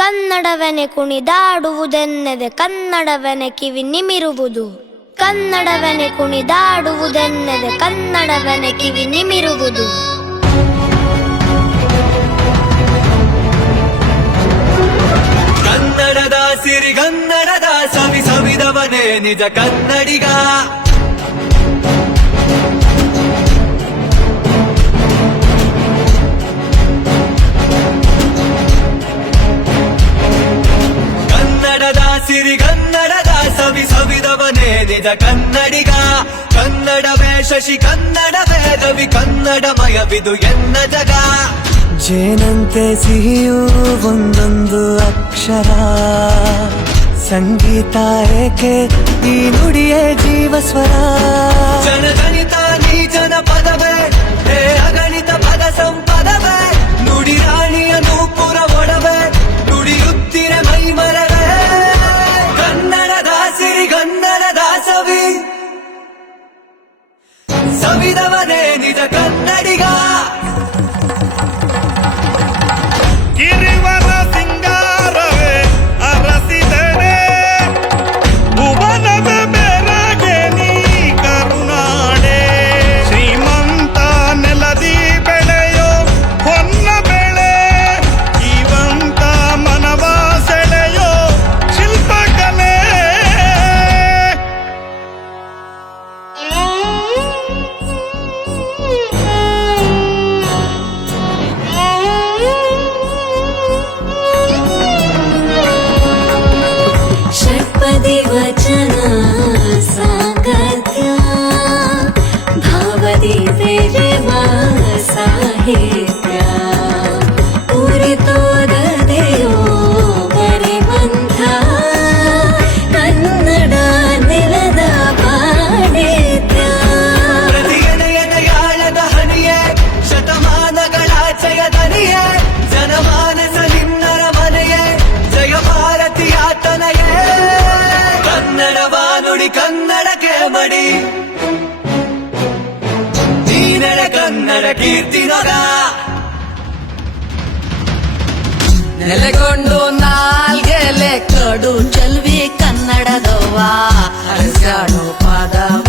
ಕನ್ನಡವೆನೆ ಕುಣಿದಾಡುವುದೆನ್ನದೆ ಕನ್ನಡವೆನೆ ಕಿವಿ ನಿಮಿರುವುದು. ಕನ್ನಡವೆನೆ ಕುಣಿದಾಡುವುದೆನ್ನದೆ ಕನ್ನಡವೆನೆ ಕಿವಿ ನಿಮಿರುವುದು. ಕನ್ನಡದ ಸಿರಿಗನ್ನಡದ ಸವಿ ಸವಿದವನೇ ನಿಜ ಕನ್ನಡಿಗ. ಕನ್ನಡದ ಸಿರಿಗನ್ನಡದ ಸವಿ ಸವಿದವನೇ ನಿಜ ಕನ್ನಡಿಗ. ಕನ್ನಡವೇ ಶಶಿ ಕನ್ನಡವೇ ರವಿ ಕನ್ನಡಮಯವಿದು ಎನ್ನ ಜಗ. ಜೇನಂತೆ ಸಿಹಿಯೂ ಒಂದೊಂದು ಅಕ್ಷರ, ಸಂಗೀತ ಏಕೆ ಈ ನುಡಿಯೇ ಜೀವಸ್ವರ. ಜನಜನಿತ ನೀ ಜನಪದವೇ ಹೇ ಅಗಣಿತ ಪದ ಸಂಪದವೇ. ನುಡಿ ರಾಣಿಯ ನೂಪುರ ಒಡವೆ ನುಡಿಯುತ್ತಿರ ಮೈಮರವೇ. ಕನ್ನಡದ ಸಿರಿಗನ್ನಡದ ಸವಿ ಸವಿದವನೇ ನಿಜ ಕನ್ನಡಿಗ. ಗಿರಿವನ ಸಿಂಗಾರವೇ ಅರಸಿದಡೆ, ಭುವನದ ಬೆರಗೆ ನೀ ಕರುನಾಡೆ. ಶ್ರೀಮಂತ ನೆಲದಿ ಬೆಳೆಯೋ ಹೊನ್ನ ಬೆಳೆ, ಜೀವಂತ ಮನವ ಸೆಳೆಯೋ ಶಿಲ್ಪಕಲೆ. ಷಟ್ಪದಿ ವಚನ ಸಾಂಗತ್ಯ, ಭಾವದಿ ತೆರೆವ ಸಾಹಿತ್ಯ. ಉರಿತೋದದೆಯೋ ಬರೆವಂಥ ಕನ್ನಡ ನೆಲದ ಪಾಂಡಿತ್ಯ. ಪ್ರತಿಯನೆಯನೆಯಾಳದ ಹನಿಯೇ ಶತಮಾನಗಳಾಚೆಯ ದನಿಯೇ. ಜನಮಾನಸ ನಿನ್ನರ ಮನೆಯೇ ಜಯ ಭಾರತೀಯ ತನಯೇ. ಕನ್ನಡವ ನುಡಿ ಕನ್ನಡಕ್ಕೆ ಮಡಿ, ನೀನೆಡೆ ಕನ್ನಡ ಕೀರ್ತಿ ನೊಗ. ನೆಲೆಗೊಂಡು ನಾಲ್ಗೆಲೆ ಕಡು ಚಲ್ವಿ ಕನ್ನಡದವ್ವ. ಹರಸ್ಯಾಳು ಪದವ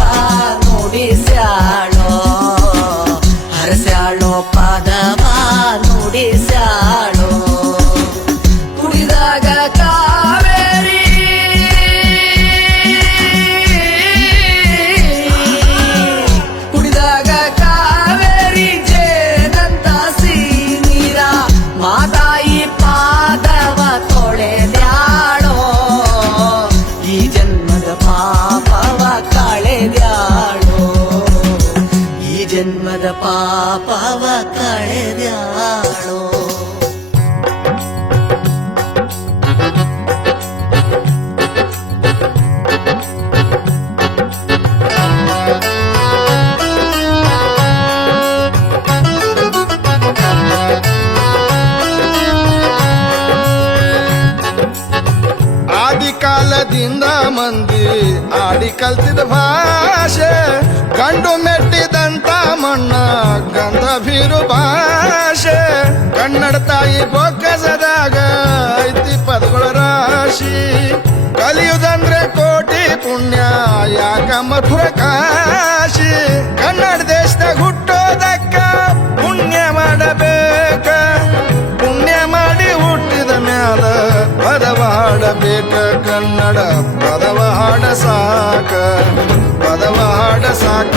ನುಡಿಸ್ಯಾಳೋ, ಹರಸ್ಯಾಳೋ ಪದವ ನುಡಿಸ್ಯಾಳೋ. ಕುಡಿದಾಗ ಕಾವೇರಿ ಕುಡಿದಾಗ ಕಾವೇರಿ ಜೇನಂತ ನೀರ. ಮಾತಾಯಿ ಪಾದವ ತೊಳೆದ್ಯಾಳೋ, ಈ ಜನ್ಮದ ಪಾಪವ ಕಳೆದ್ಯಾಳೋ, ಈ ಜನ್ಮದ ಪಾಪವ ಕಳೆದ್ಯಾಳೋ. ಆದಿಕಾಲದಿಂದ ಮಂದಿ ಆಡಿ ಕಲ್ತಿದ ಭಾಷೆ, ಕಂಡು ಮೆಟ್ಟಿದಂತ ಮಣ್ಣ ಗಂಧ ಬೀರು ಭಾಷೆ. ಕನ್ನಡ ತಾಯಿ ಬೊಕ್ಕಸದಾಗ ಐತಿ ಪದಗಳ ರಾಶಿ. ಕಲಿಯುವುದಂದ್ರೆ ಕೋಟಿ ಪುಣ್ಯ ಯಾಕ ಮಧುರ ಕಾಶಿ. ಕನ್ನಡ ದೇಶದಾಗ ಹುಟ್ಟೋದಕ್ಕ ಪುಣ್ಯ ಮಾಡಬೇಕ, ಪುಣ್ಯ ಮಾಡಿ ಹುಟ್ಟಿದ ಮ್ಯಾಲ ಪದವ ಹಾಡಬೇಕ. ಕನ್ನಡ ಪದವ ಹಾಡ ಸಾಕ, ಪದವ ಹಾಡ ಸಾಕ.